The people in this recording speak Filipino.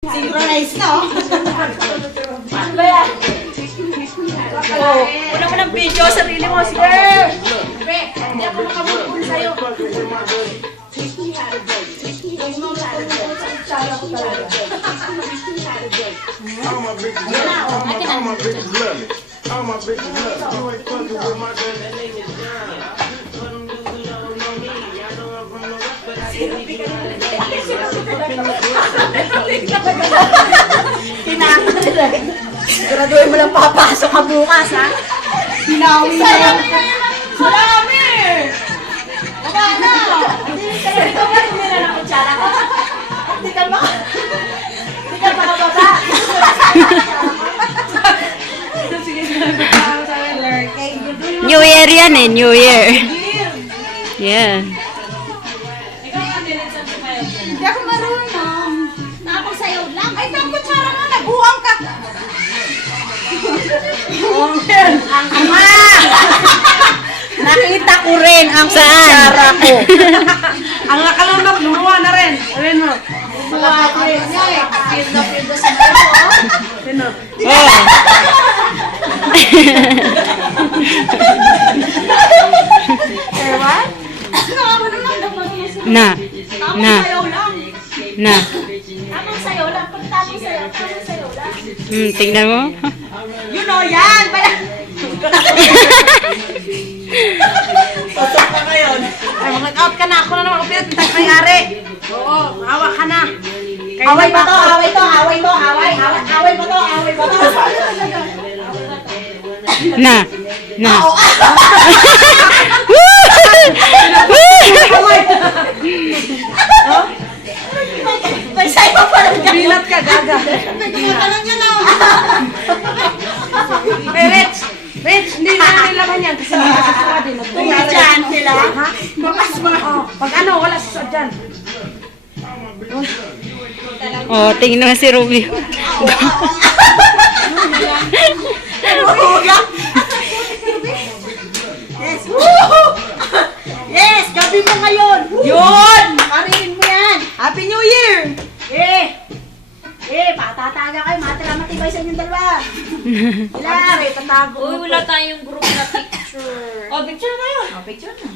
Synchronize na, oh. Ano ba yan? Oh, una mo ng video, sarili mo, sige! Hindi ako makabulbul sa'yo. All my bitches love me. All my bitches love me. All my bitches love me. You ain't fucking with my girl. Graduate mo lang papasok ka bukas, ha? Binawi na yan. Marami! Baka na! Hindi ka ba tumira ng kutsara ko? Hindi ka makababa. New Year yan eh, New Year. Yeah. Hindi ako marunong. Nakapagsayaw lang. Ay, dapat tsara nga. Nabuang ka. Ama! Nakita ko rin ang Saan? kutsara ko. Ang nakalunok, lumuha na rin. Alin mo? Lumuha ko rin niya eh. Pildo sa mga mo. Sino? Oh. Ewan? Na. Na. Sayaw lang. Na. Tamang sayaw lang. Pag tamang sayaw lang. Tingnan mo. You know yan. Pasok na kayo. Ay, mag-out ka na. Ako na naman kapit. May-ari. Oo, awa ka na. Away ba to? Away to? Away to? Away? Away ba to? Away ba to? Na. Na. May sayaw pa rin ka. Bilat ka, gaga. Nagkakalang yan oh. Eh, Rich! Rich, hindi na kailangan yan kasi may kasasaka din. Dyan sila. Ha? Bakas mga. Oh, pag ano, wala sa dyan. Oh, tingnan mo si Ruby. Yes. Woo! Yes, gabi mo ngayon. Yun! Parihin mo yan. Happy New Year! Patataga kayo. Matira matibay sa inyong dalawa. Ilan? Tatago. Uy, wala tayong group na picture. Oh, picture na kayo. Oh, picture na.